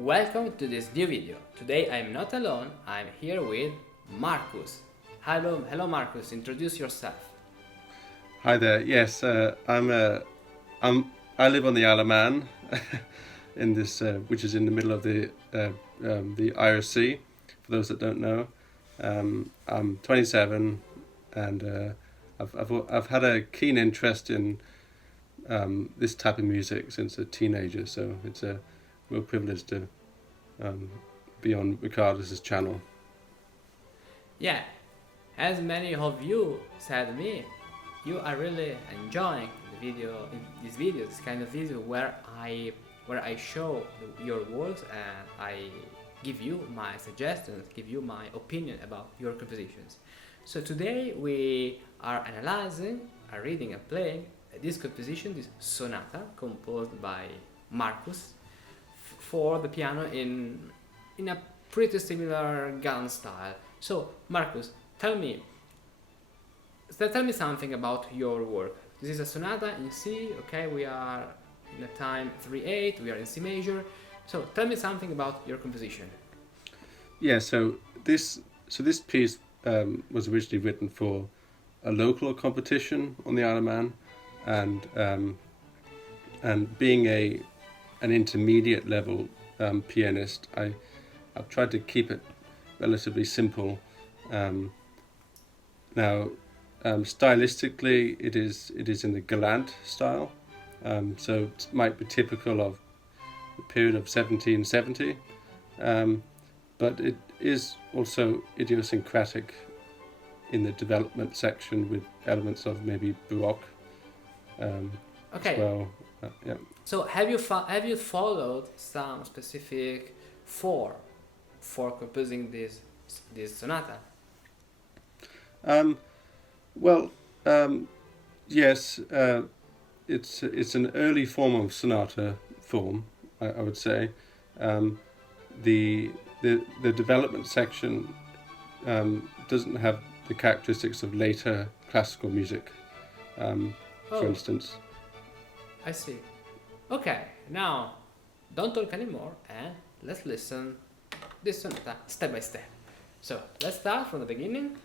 Welcome to this new video. Today I'm not alone, I'm here with Markus. Hello Markus, introduce yourself. Hi there. Yes, I live on the Isle of Man, in this which is in the middle of the Irish Sea. For those that don't know, I'm 27, and I've had a keen interest in this type of music since a teenager. So it's a real privilege to be on Ricardo's channel. Yeah, as many of you said to me, you are really enjoying this kind of video where I show your works and I give you my suggestions, give you my opinion about your compositions. So today we are analyzing, reading and playing this composition, this sonata composed by Markus for the piano in a pretty similar gun style. So Markus, tell me something about your work. This is a sonata in C, okay, we are in a time 3/8, we are in C major. So tell me something about your composition. Yeah. So this piece was originally written for a local competition on the Isle of Man, and being an intermediate level pianist, I've tried to keep it relatively simple. Now, stylistically, it is in the galant style, so it might be typical of the period of 1770, but it is also idiosyncratic in the development section with elements of maybe Baroque Okay. as well. Yeah. So have you followed some specific for composing this sonata? Well, yes, it's an early form of sonata form, I would say. The development section doesn't have the characteristics of later classical music, for instance. I see. Okay, now don't talk anymore and let's listen this sonata step by step. So let's start from the beginning.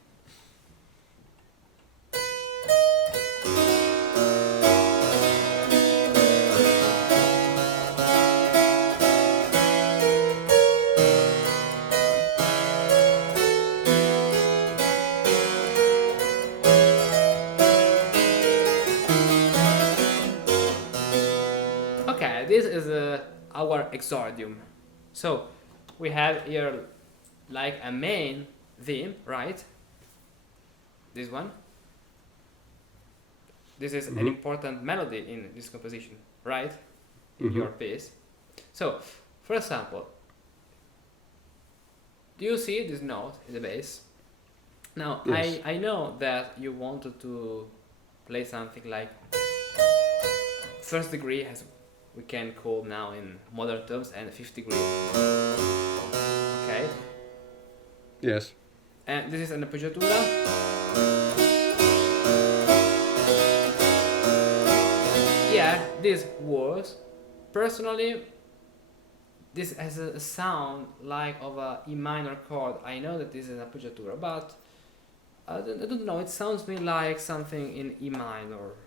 Okay, this is our exordium. So we have here like a main theme, right? This one. This is an important melody in this composition, right? In your piece. So, for example, do you see this note in the bass? Now, Yes. I know that you wanted to play something like first degree, as we can call now in modern terms, and fifth degree. Okay? Yes. And this is an appoggiatura. Yeah, this works. Personally, this has a sound like of a E minor chord. I know that this is an appoggiatura, but I don't know, it sounds to me like something in E minor.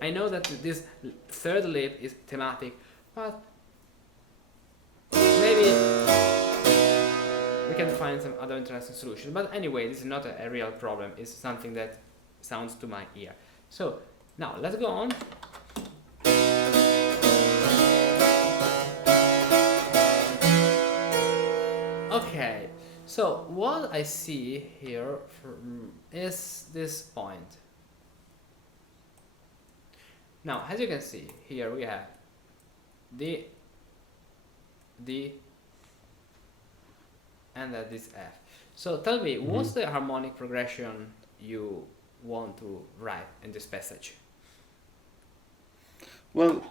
I know that this third lip is thematic, but maybe we can find some other interesting solution. But anyway, this is not a real problem. It's something that sounds to my ear. So now let's go on. Okay, so what I see here is this point. Now, as you can see, here we have D, and this F. So tell me, what's the harmonic progression you want to write in this passage? Well,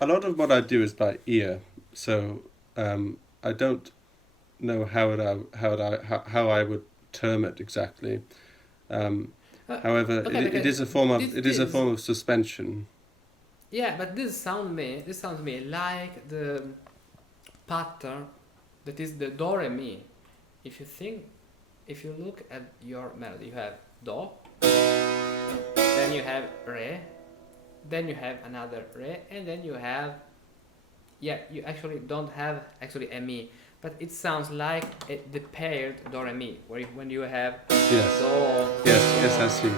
a lot of what I do is by ear, so I don't know how I would term it exactly. However, okay, it is a form of this, form of suspension. yeah, but this sounds me like the pattern that is the do re mi. If you look at your melody, you have do, then you have re, then you have another re, and then you have, yeah, you actually don't have actually a mi, but it sounds like the paired do re mi, where when you have Yes. do, Yes, I see. re,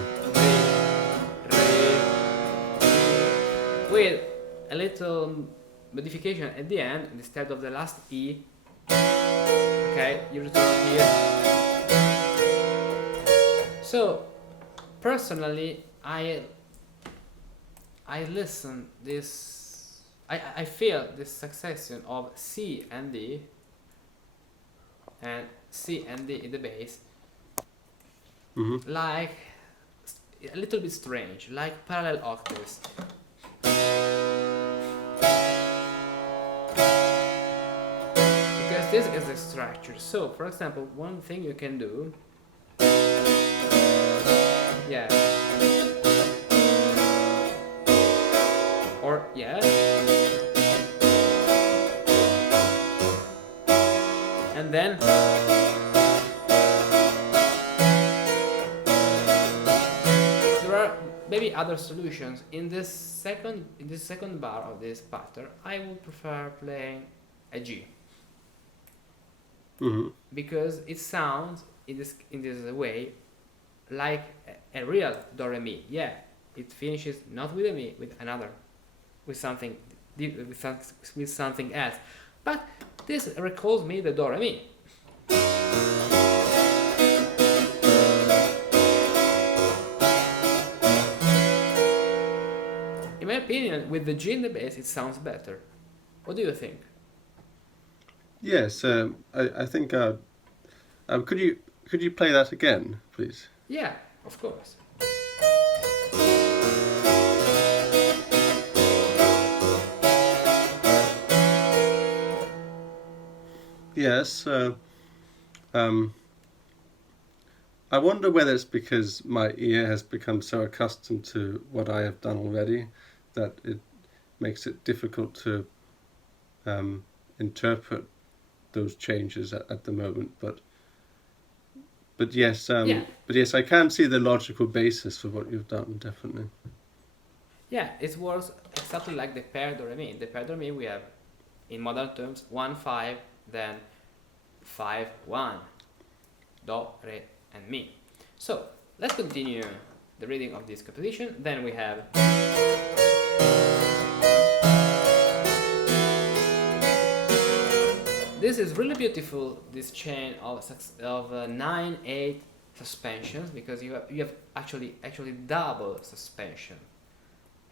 with a little modification at the end. Instead of the last e, okay, you return here. So personally, I listen this, I feel this succession of C and D and C and D in the bass, like a little bit strange, like parallel octaves. Because this is the structure. So for example, one thing you can do, yeah, or yeah, and then there are maybe other solutions. In this second bar of this pattern, I would prefer playing a G, because it sounds in this way like a real do re mi. Yeah, it finishes not with a mi, with another, with something with something else. But this recalls me the do re mi. In my opinion, with the G in the bass, it sounds better. What do you think? Yes, I think. Could you play that again, please? Yeah, of course. Yes. I wonder whether it's because my ear has become so accustomed to what I have done already that it makes it difficult to interpret those changes at the moment. But yes, Yeah. but yes, I can see the logical basis for what you've done, definitely. Yeah, it works exactly like the pair do re mi. In the pair do re mi, we have, in modern terms, 1-5, then 5-1, do, re, and mi. So let's continue the reading of this composition. Then we have this is really beautiful. This chain of 9/8 suspensions, because you have actually double suspension.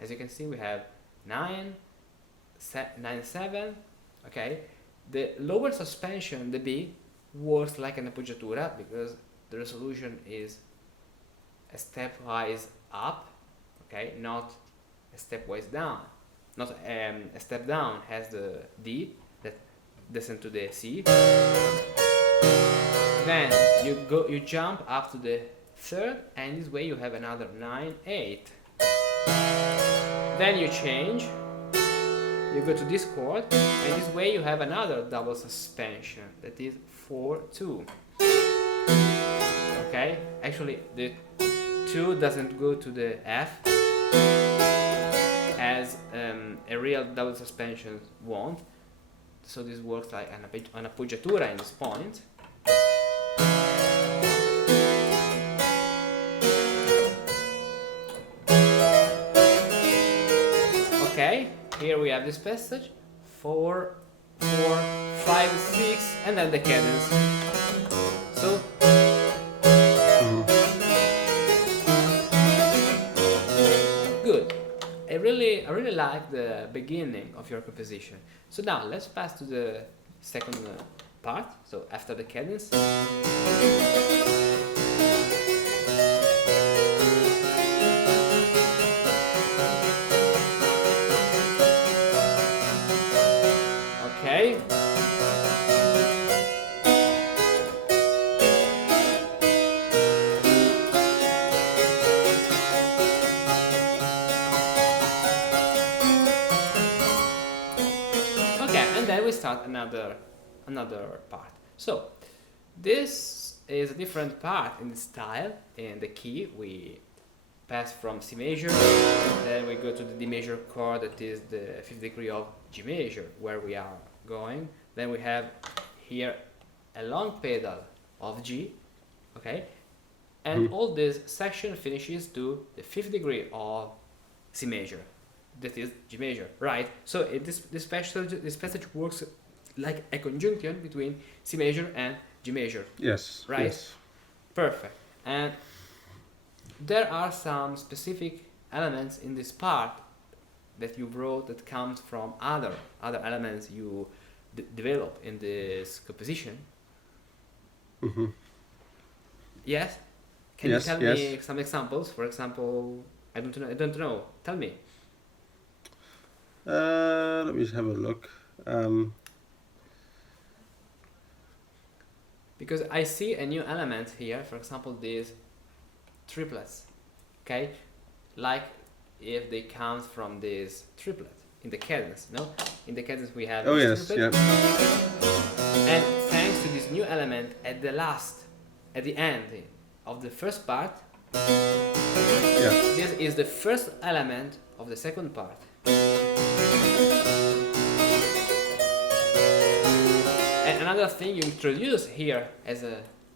As you can see, we have 9/7. Okay, the lower suspension, the B, works like an appoggiatura because the resolution is a stepwise up, okay, not a stepwise down. Not a step down has the D that descends to the C. Then you jump up to the third, and this way you have another 9/8. Then you change, you go to this chord, and this way you have another double suspension that is 4/2. Okay, actually the 2 doesn't go to the F as a real double suspension won't, so this works like an appoggiatura in this point. Okay, here we have this passage, 4, 4, 5, 6, and then the cadence. So good. I really like the beginning of your composition. So now let's pass to the second part. So after the cadence. Okay. start another part. So this is a different part in the style. In the key, we pass from C major, then we go to the D major chord, that is the fifth degree of G major, where we are going. Then we have here a long pedal of G, okay, and all this section finishes to the fifth degree of C major, that is G major, right? So this passage works like a conjunction between C major and G major. Yes. Right? Yes. Perfect. And there are some specific elements in this part that you wrote that comes from other elements you develop in this composition. Mm-hmm. Yes. Can Yes, you tell yes. me some examples? For example, I don't know. Tell me. Let me just have a look. Because I see a new element here. For example, these triplets. Okay, like if they come from this triplet in the cadence. No, in the cadence we have. Oh this yes, triplet. yeah. And thanks to this new element at the end of the first part, Yeah. this is the first element of the second part. And another thing you introduce here as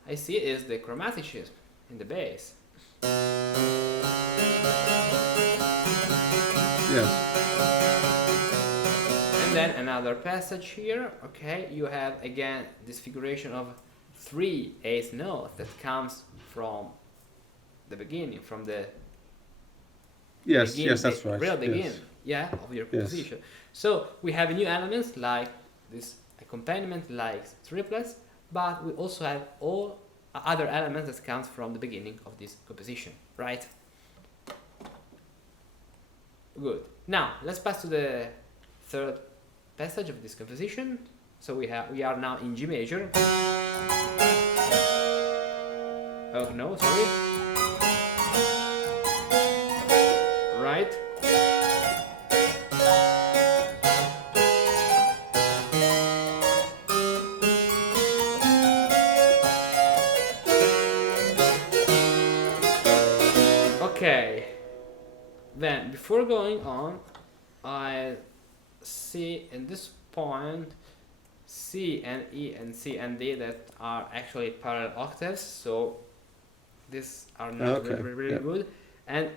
I see is the chromaticism in the bass. Yes. And then another passage here, okay, you have again this figuration of 3 eighth notes that comes from the beginning, from the Yes. begin, Yes. That's the right. real begin, Yes. yeah, of your Yes. composition. So we have new elements like this accompaniment, like triplets, but we also have all other elements that comes from the beginning of this composition, right? Good. Now let's pass to the third passage of this composition. So we are now in G major. Oh no, sorry. Right. Okay. Then before going on, I see in this point C and E and C and D that are actually parallel octaves, so these are not Okay, really yeah. good. And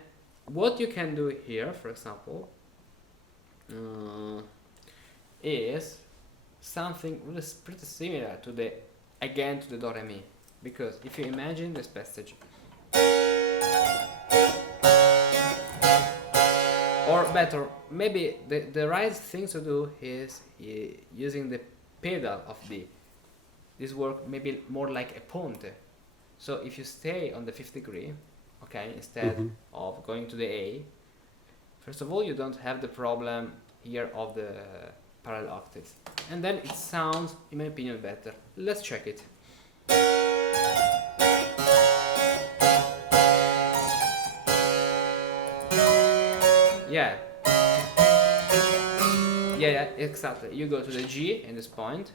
what you can do here, for example, is something really pretty similar to the do re mi, because if you imagine this passage, or better, maybe the right thing to do is using the pedal of this work maybe more like a ponte. So if you stay on the fifth degree, okay, instead of going to the A, first of all you don't have the problem here of the parallel octaves, and then it sounds, in my opinion, better. Let's check it. Yeah. Yeah, exactly. You go to the G in this point.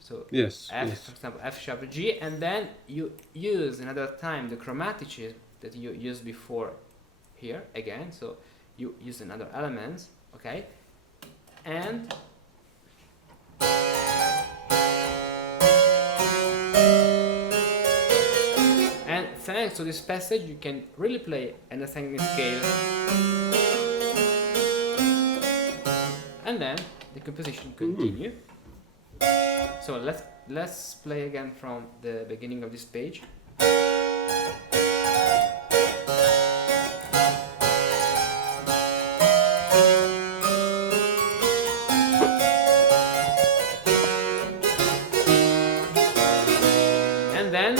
So Yes. F, Yes. for example, F sharp G, and then you use another time the chromaticism that you used before here again. So you use another element, okay, and thanks to this passage, you can really play an ascending scale. And then the composition continue. So let's play again from the beginning of this page. And then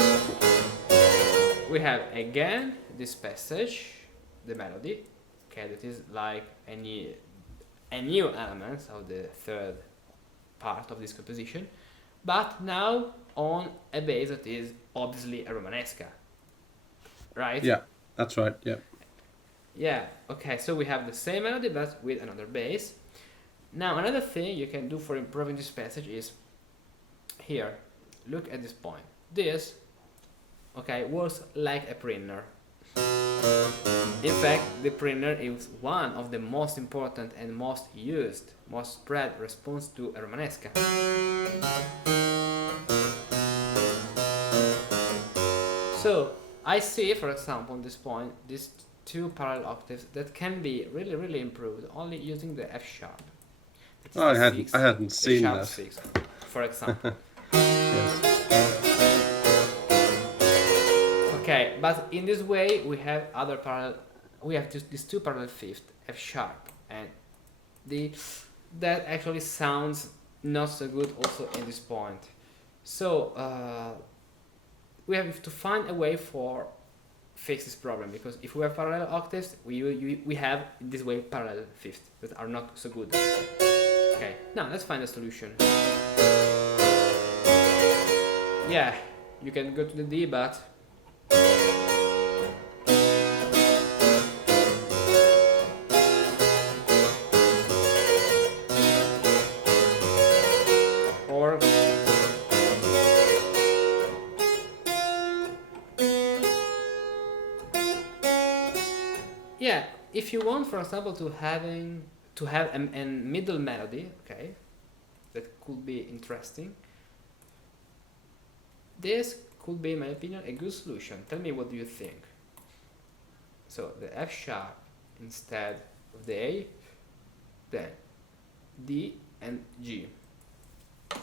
we have again this passage, the melody, okay, that is like a new element of the third part of this composition, but now on a bass that is obviously a Romanesca, right? Yeah, that's right. Yeah. Yeah, okay, so we have the same melody but with another bass. Now another thing you can do for improving this passage is here. Look at this point. This, okay, works like a printer. In fact, the printer is one of the most important and most used, most spread response to a Romanesca. So I see, for example, this point, these two parallel octaves that can be really improved only using the F sharp. Oh, I hadn't seen that. 6, for example. Yes. Okay, but in this way we have other parallel. We have these two parallel fifth, F sharp, and that actually sounds not so good also in this point. So we have to find a way for fix this problem, because if we have parallel octaves, we have in this way parallel fifths that are not so good. Okay, now let's find a solution. Yeah, you can go to the D, but or yeah, if you want, for example, to have a middle melody, okay, that could be interesting. This could be, in my opinion, a good solution. Tell me, what do you think? So the F sharp instead of the A, then D and G.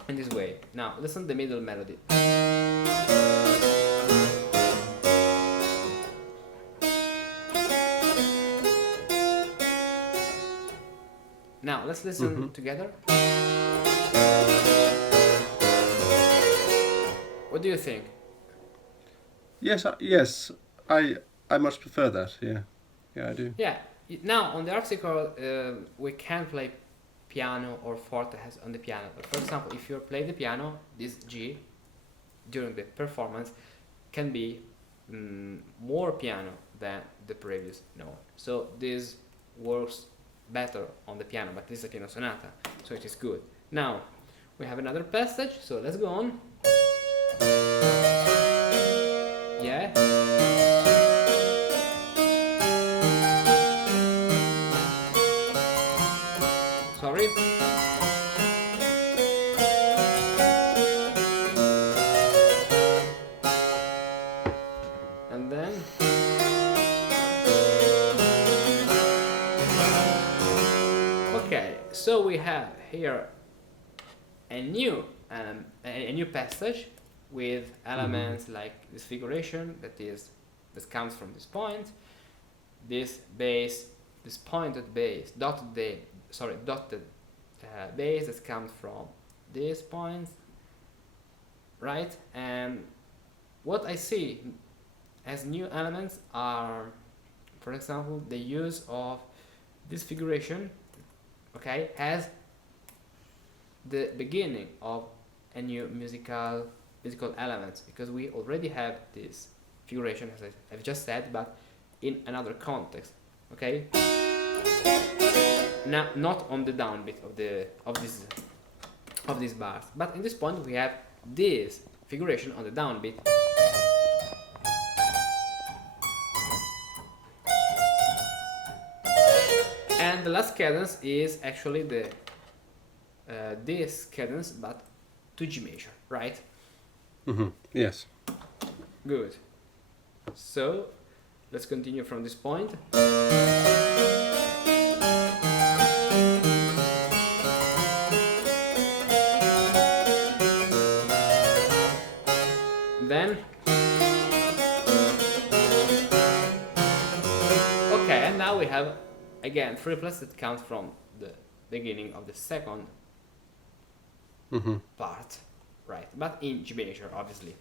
In this way. Now listen to the middle melody. Now let's listen together. What do you think? Yes, yes. I much prefer that. Yeah, I do. Yeah. Now on the harpsichord, we can play piano or forte as on the piano. But for example, if you play the piano, this G during the performance can be more piano than the previous note. So this works better on the piano, but this is a piano sonata, so it is good. Now we have another passage, so let's go on. Yeah. Sorry. And then okay, so we have here a new passage with elements like this figuration that comes from this point, this bass, this pointed bass, dotted bass that comes from this point, right? And what I see as new elements are, for example, the use of this figuration, okay, as the beginning of a new musical element, because we already have this figuration, as I've just said, but in another context, okay? Now, not on the downbeat of these bars, but in this point we have this figuration on the downbeat. And the last cadence is actually the this cadence, but to G major, right? Yes. Good. So let's continue from this point. Then okay, and now we have again triplets that count from the beginning of the second part, right? But in G major, obviously.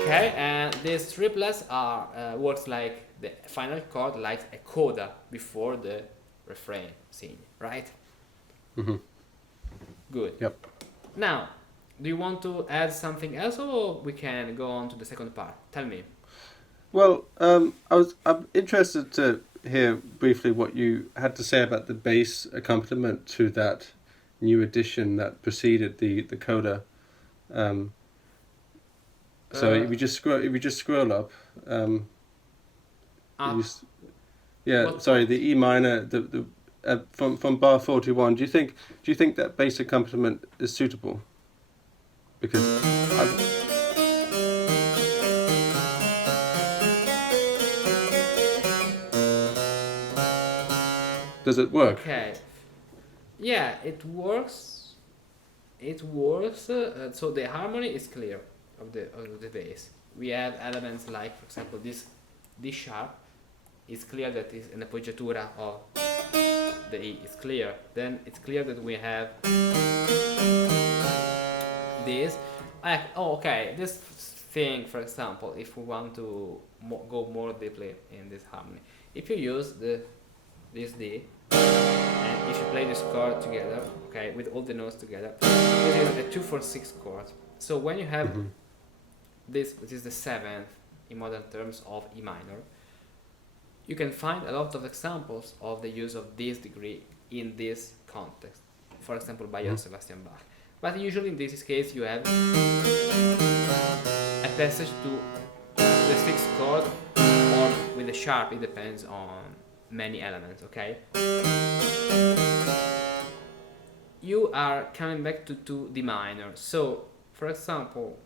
Okay, and these triplets are works like the final chord, like a coda before the refrain scene, right? Good. Yep. Now do you want to add something else, or we can go on to the second part? Tell me. Well, I'm interested to hear briefly what you had to say about the bass accompaniment to that new edition that preceded the coda. So if you just scroll up, Up. sorry, the E minor, the from bar 41. Do you think that bass accompaniment is suitable? Because does it work? Okay. Yeah, it works. It works. So the harmony is clear of the bass. We have elements like, for example, this D sharp. It's clear that is an appoggiatura of the E. It's clear. Then it's clear that we have this. Okay. This thing, for example, if we want to go more deeply in this harmony, if you use this D, and if you play this chord together, okay, with all the notes together, this is a 2-4-6 chord. So when you have this, which is the seventh in modern terms of E minor, you can find a lot of examples of the use of this degree in this context. For example, by Johann Sebastian Bach. But usually in this case you have a passage to the sixth chord or with a sharp. It depends on many elements, okay? You are coming back to D minor. So, for example,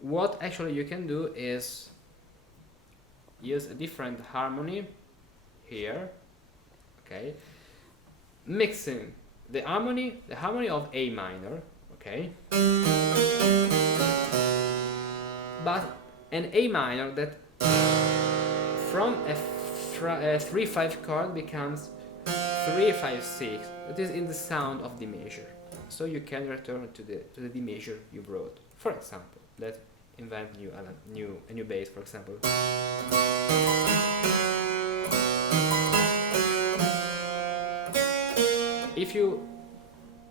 what actually you can do is use a different harmony here, okay? Mixing the harmony of A minor, okay? But an A minor that from a 3-5 chord becomes 3-5-6. That is in the sound of D major. So you can return to the D major you brought. For example, let's invent a new bass, for example. If you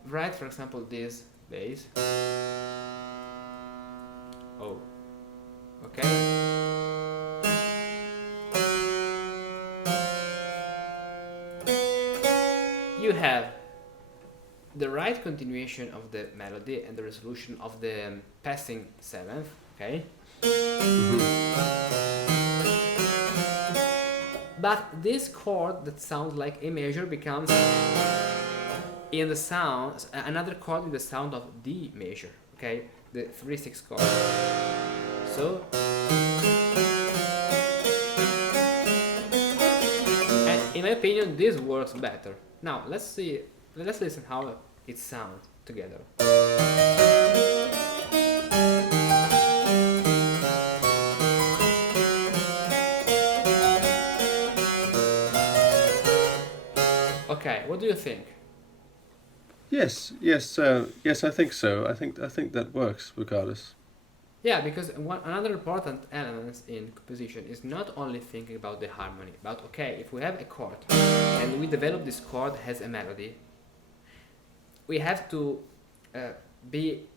write, for example, this bass, okay. You have the right continuation of the melody and the resolution of the passing seventh, okay? But this chord that sounds like A major becomes in the sound another chord with the sound of D major, okay? The 3-6 chord. So, and in my opinion, this works better. Now let's listen how it sounds together. Okay, what do you think? Yes, I think so. I think that works regardless. Yeah, because another important element in composition is not only thinking about the harmony, but okay, if we have a chord and we develop this chord as a melody, we have to be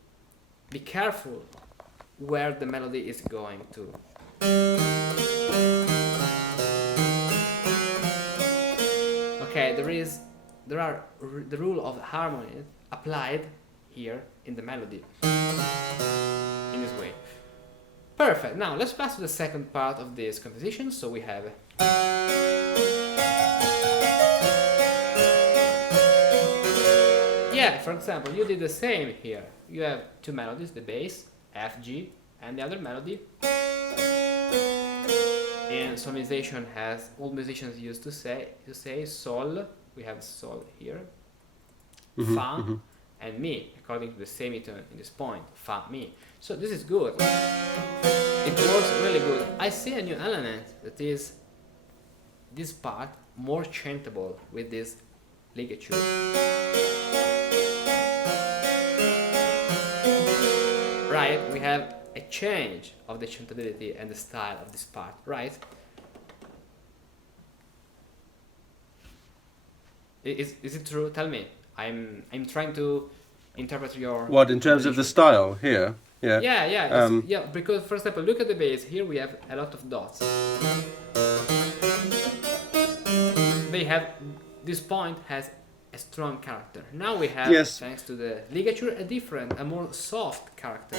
careful where the melody is going to. Okay, there are the rule of harmony applied here in the melody in this way. Perfect. Now let's pass to the second part of this composition. So we have for example, you did the same here. You have two melodies, the bass, F, G, and the other melody. In solmisation, has all musicians used to say sol. We have sol here, fa, and mi, according to the semitone in this point, fa, mi. So this is good. It works really good. I see a new element that is this part more chantable with this ligature. Right, we have a change of the chantability and the style of this part, right? Is it true? Tell me. I'm trying to interpret your... What, in terms of the style here? Yeah. Yeah, because for example, look at the bass. Here we have a lot of dots. They have, this point has a strong character. Now we have, Yes. thanks to the ligature, a more soft character.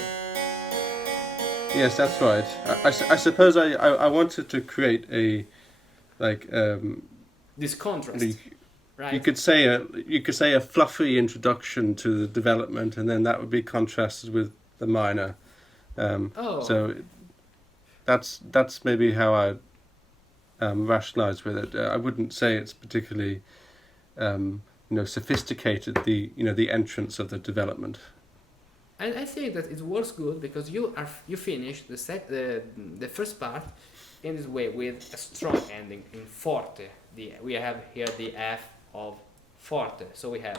Yes, that's right. I suppose I wanted to create a, like, this contrast, right? You could say a fluffy introduction to the development, and then that would be contrasted with the minor. So that's maybe how I rationalize with it. I wouldn't say it's particularly sophisticated, the entrance of the development. And I think that it works good because you finish the first part in this way with a strong ending in forte. We have here the F of forte, so we have.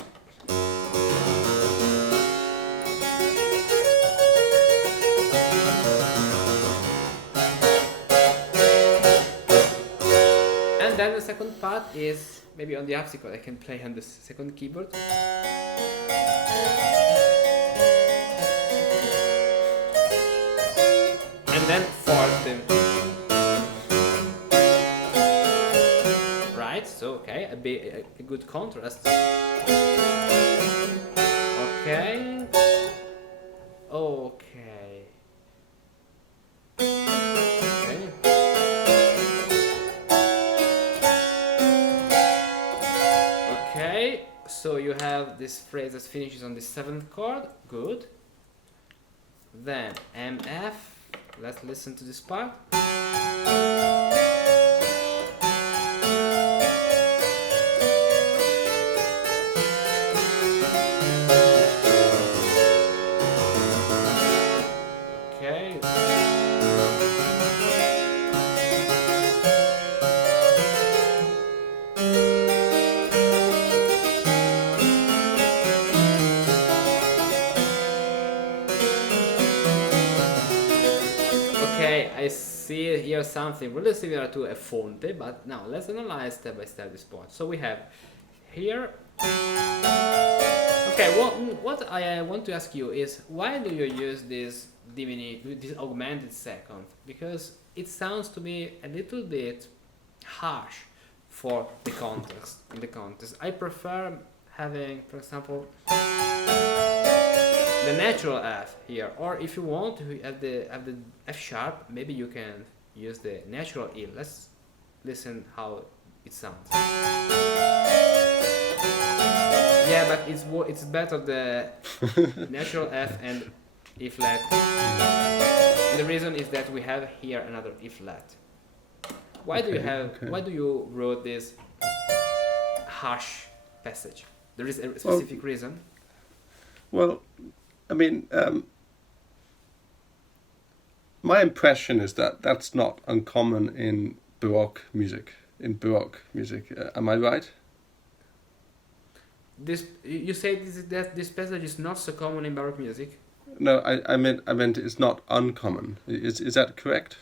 And then the second part is maybe on the harpsichord. I can play on the second keyboard. And then forte. Right, so okay, a good contrast. Okay. Okay. Okay, so you have this phrase that finishes on the 7th chord, good. Then MF, let's listen to this part. Okay. Okay, I see here something really similar to a fonte, but now let's analyze step by step this part. So we have here. Okay, what I want to ask you is, why do you use this augmented second? Because it sounds to me a little bit harsh for the context. In the context, I prefer having, for example, the natural F here, or if you want to have the F sharp, maybe you can use the natural E. Let's listen how it sounds. Yeah, but it's better the natural F and E flat. The reason is that we have here another E flat. Why do you wrote this harsh passage? There is a specific reason. Well, I mean, my impression is that that's not uncommon in Baroque music. Am I right? You say that this passage is not so common in Baroque music? No, I meant it's not uncommon. Is that correct?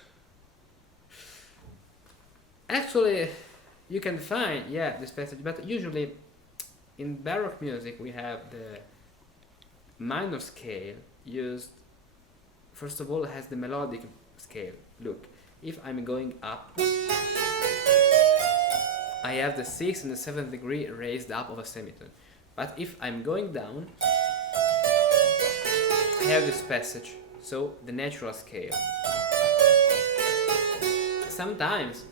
Actually, you can find this passage, but usually in Baroque music we have the minor scale used. First of all, it has the melodic scale. Look, if I'm going up, I have the 6th and the 7th degree raised up of a semitone. But if I'm going down, I have this passage, so the natural scale. Sometimes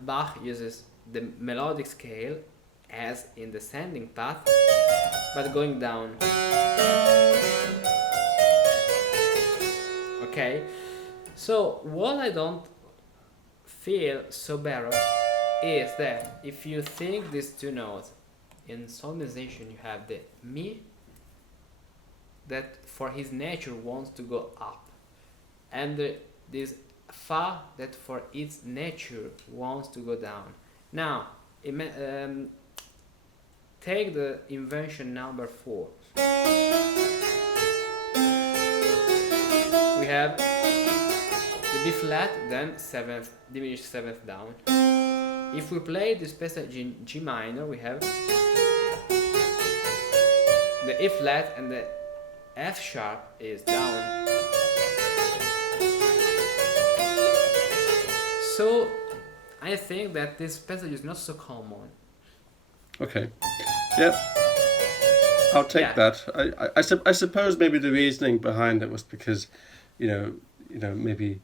Bach uses the melodic scale as in the descending path, but going down. Okay, so what I don't feel so baroque is that if you think these two notes in solmisation, you have the mi that for his nature wants to go up, and this fa that for its nature wants to go down. Now take the invention number 4. We have the B flat, then 7th, diminished 7th down. If we play this passage in G minor, we have the E flat and the F sharp is down. So I think that this passage is not so common. Okay. Yep. I'll take that. I suppose maybe the reasoning behind it was because, maybe,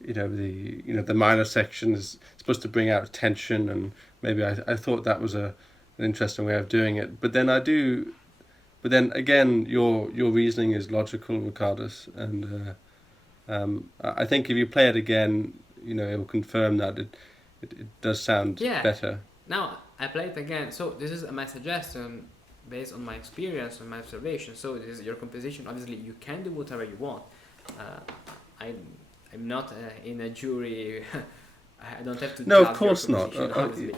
the minor section is supposed to bring out tension, and maybe I thought that was an interesting way of doing it. But then again, your reasoning is logical, regardless, and I think if you play it again, it will confirm that it does sound better. Now I play it again. So this is my suggestion based on my experience and my observation. So this is your composition. Obviously, you can do whatever you want. I'm not in a jury. I don't have to. No, judge of course your not. composition,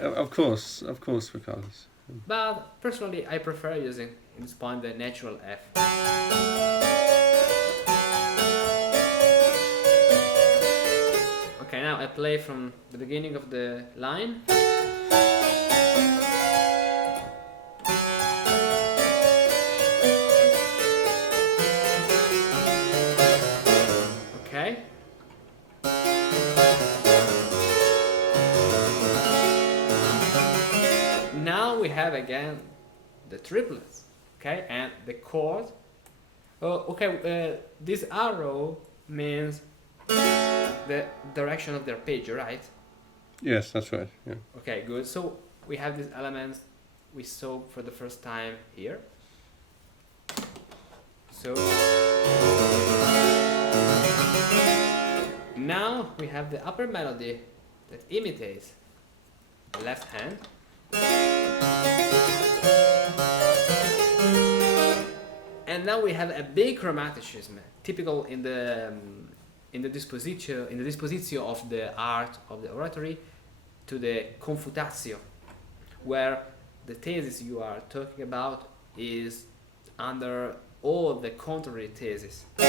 Of course, regardless. But personally, I prefer using in this point the natural F. Okay, now I play from the beginning of the line. Okay. Now we have again the triplets, okay, and the chord. This arrow means the direction of the arpeggio, right? Yes, that's right. Yeah. Okay, good. So we have these elements we saw for the first time here. So now we have the upper melody that imitates the left hand. And now we have a big chromaticism, typical in the dispositio of the art of the oratory, to the confutatio, where the thesis you are talking about is under all the contrary theses. It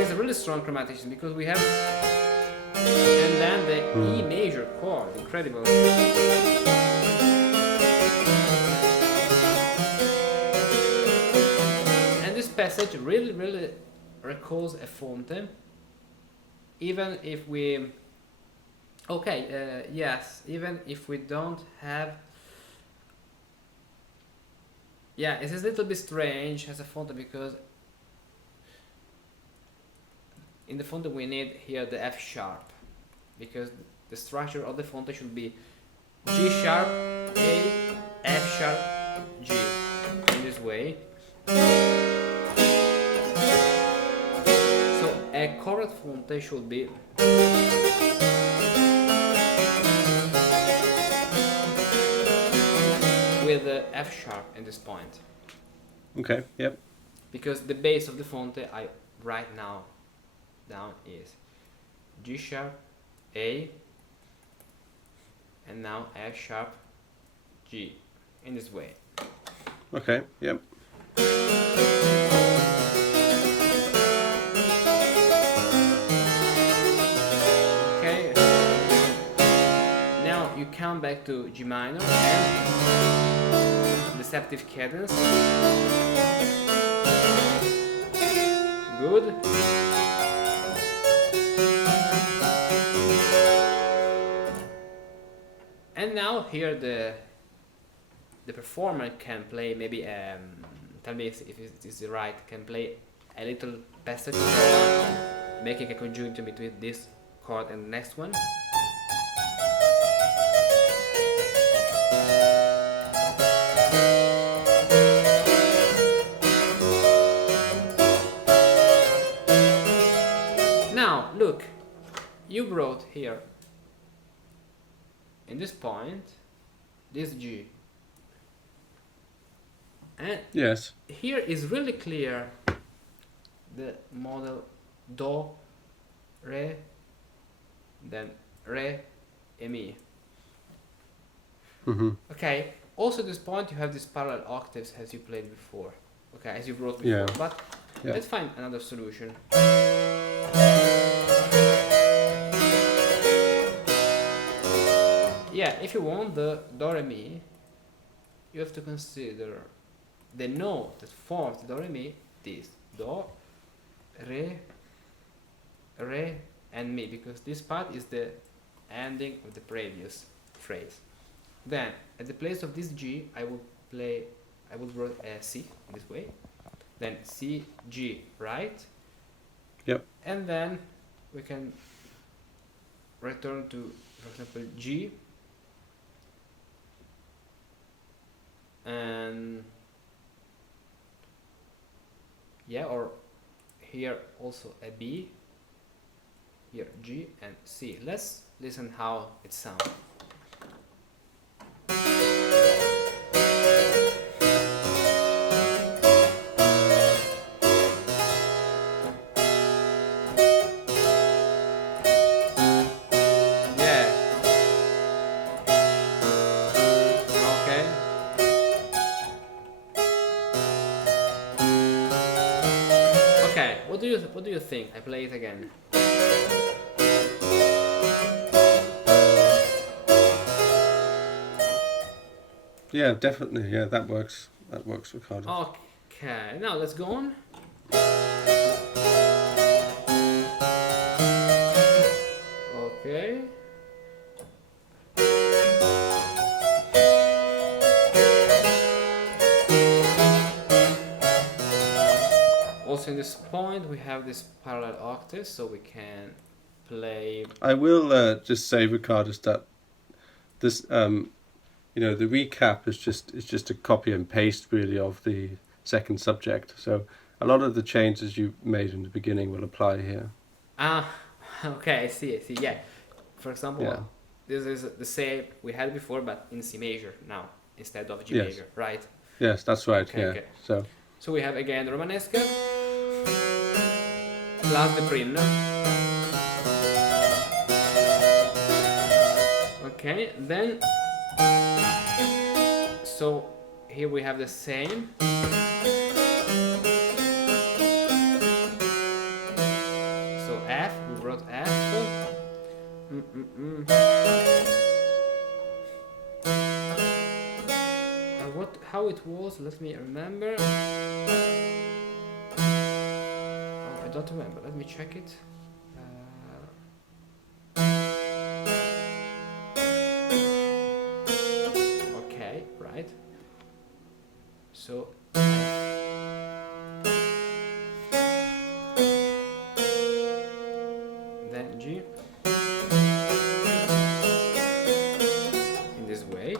is a really strong chromaticism because we have, and then the E major chord, incredible. And this passage really recalls a fonte, even if we, even if we don't have, it is a little bit strange as a fonte because in the fonte we need here the F sharp, because the structure of the fonte should be G sharp, A, F sharp, G, in this way. So a correct fonte should be with the F sharp in this point. Okay, yep. Because the base of the fonte I write now down is G sharp, A, and now F sharp, G, in this way. Okay, yep. Okay, now you come back to G minor and the septive cadence. Good. And now here the performer can play maybe tell me if it is right, can play a little passage chord, making a conjunction between this chord and the next one. Now look, you brought here in this point this G, and yes, here is really clear the model do, re, then re, e, mi. Okay, also at this point you have these parallel octaves as you played before, okay, as you wrote before, but let's find another solution. If you want the do, re, mi, you have to consider the note that forms the do re mi, this do, re and mi, because this part is the ending of the previous phrase. Then at the place of this G I will write a C this way, then C, G, right? Yep. And then we can return to, for example, G, and yeah, or here also a B, here G and C. Let's listen how it sounds. Yeah. Okay. Okay, what do you think? I play it again. Yeah, definitely. Yeah, that works. That works, Ricardo. Okay, now let's go on. Okay. Also in this point we have this parallel octave, so we can play. I will just say, Ricardo, that this, you know, the recap is just a copy and paste really of the second subject. So a lot of the changes you made in the beginning will apply here. Ah, okay, I see. Yeah, for example, Yeah. this is the same we had before, but in C major now instead of G Yes. major, right? Yes, that's right. Okay, yeah. okay. So we have again Romanesque plus the Prin. Okay, then so here we have the same. So F, we wrote F. How it was, let me remember. Oh, I don't remember, let me check it. Okay, right. So then G in this way.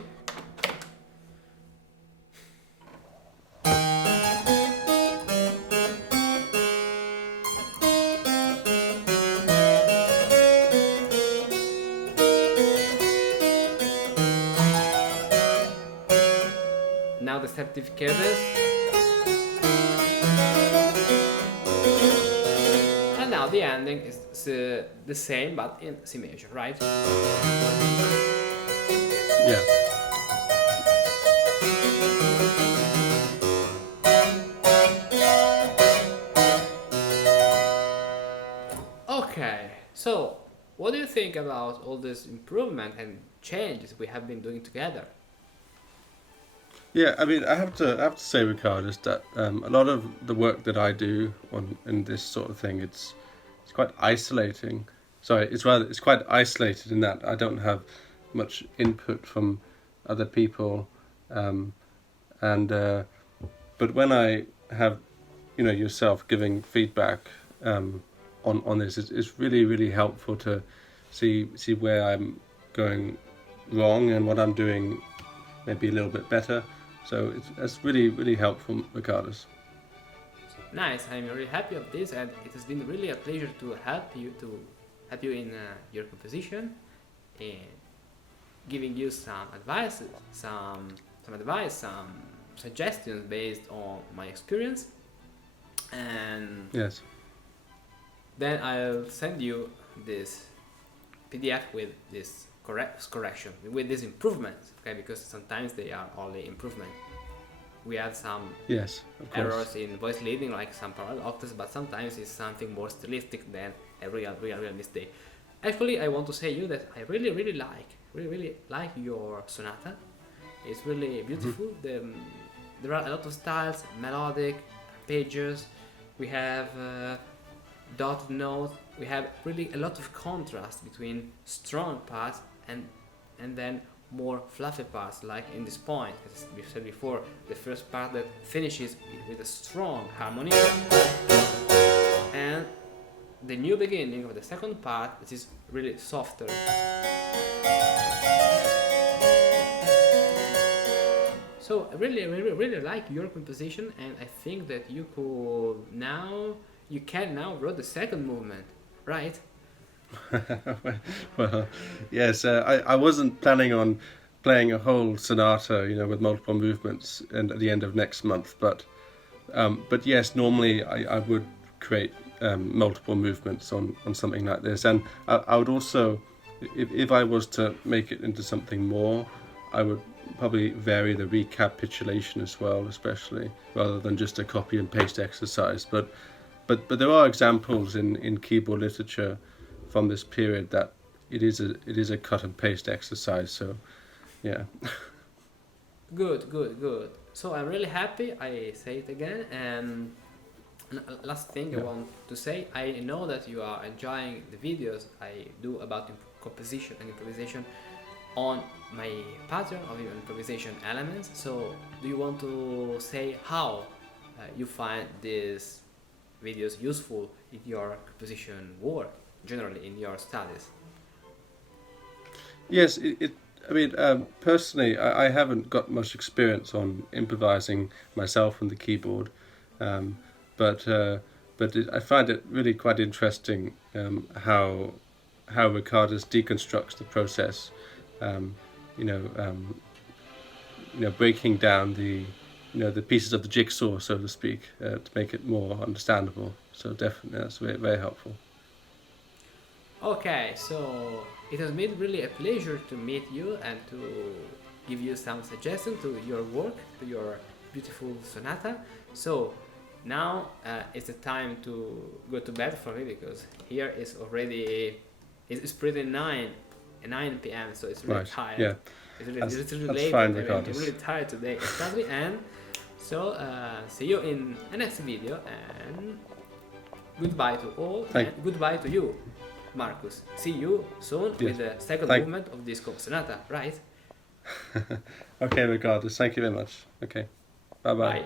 Now the septificadas. And now the ending is the same but in C major, right? yeah. Okay, so what do you think about all this improvement and changes we have been doing together? Yeah, I mean, I have to say, Ricardo, is that a lot of the work that I do in this sort of thing, it's quite isolating. Sorry, it's quite isolated in that I don't have much input from other people, but when I have, you know, yourself giving feedback on this, it's really helpful to see where I'm going wrong and what I'm doing maybe a little bit better. So it's really helpful, Ricardo's. Nice, I'm really happy of this, and it has been really a pleasure to help you in your composition, and giving you some advice, some suggestions based on my experience. And Yes. then I'll send you this PDF with this correction, with these improvements, okay? Because sometimes they are only improvement. We had some Yes, of course. errors in voice leading, like some parallel octaves, but sometimes it's something more stylistic than a real mistake. Actually, I want to say you that I really like your sonata, It's really beautiful. There are a lot of styles, melodic, arpeggios. We have dotted notes. We have really a lot of contrast between strong parts and then more fluffy parts, like in this point, as we said before, the first part that finishes with a strong harmony, and the new beginning of the second part that is really softer. So I really like your composition, and I think that you can now write the second movement, right? Well, yes, I wasn't planning on playing a whole sonata, with multiple movements, and at the end of next month. But yes, normally I would create multiple movements on something like this, and I would also, if I was to make it into something more, I would probably vary the recapitulation as well, especially rather than just a copy and paste exercise. But there are examples in keyboard literature from this period that it is a cut and paste exercise. So yeah. Good. So I'm really happy. I say it again. And last thing I want to say, I know that you are enjoying the videos I do about composition and improvisation on my pattern of improvisation elements. So do you want to say how you find these videos useful in your composition work, generally in your studies? Yes, personally, I haven't got much experience on improvising myself on the keyboard, but I find it really quite interesting how Ricardas deconstructs the process, breaking down the pieces of the jigsaw, so to speak, to make it more understandable. So definitely, that's very, very helpful. Okay, so it has been really a pleasure to meet you and to give you some suggestions to your work, to your beautiful sonata. So now it's the time to go to bed for me, because here is already it's pretty 9 p.m. So it's really tired. Yeah, it's really that's late. fine, I'm Ricardas. really tired today, especially. And so see you in the next video, and goodbye to all, and goodbye to you, Markus. See you soon with the second movement of this sonata, right? Okay, Ricardas, thank you very much. Okay, bye. Bye.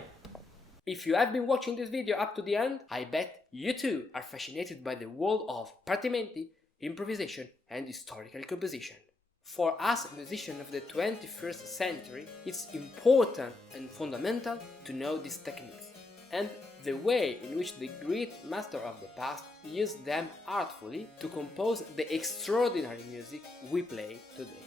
If you have been watching this video up to the end, I bet you too are fascinated by the world of partimenti, improvisation and historical composition. For us musicians of the 21st century, it's important and fundamental to know these techniques, and the way in which the great master of the past used them artfully to compose the extraordinary music we play today.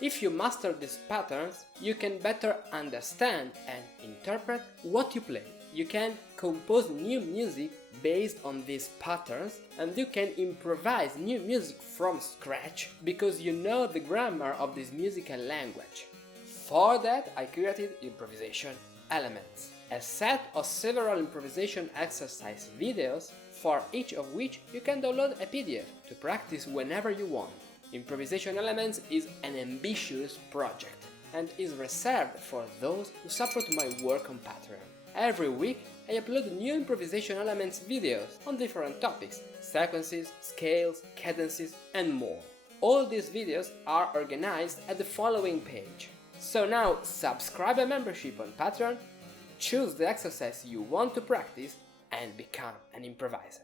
If you master these patterns, you can better understand and interpret what you play. You can compose new music based on these patterns, and you can improvise new music from scratch because you know the grammar of this musical language. For that, I created improvisation elements, a set of several improvisation exercise videos, for each of which you can download a PDF to practice whenever you want. Improvisation Elements is an ambitious project and is reserved for those who support my work on Patreon. Every week I upload new Improvisation Elements videos on different topics, sequences, scales, cadences and more. All these videos are organized at the following page. So now subscribe a membership on Patreon, choose the exercise you want to practice and become an improviser.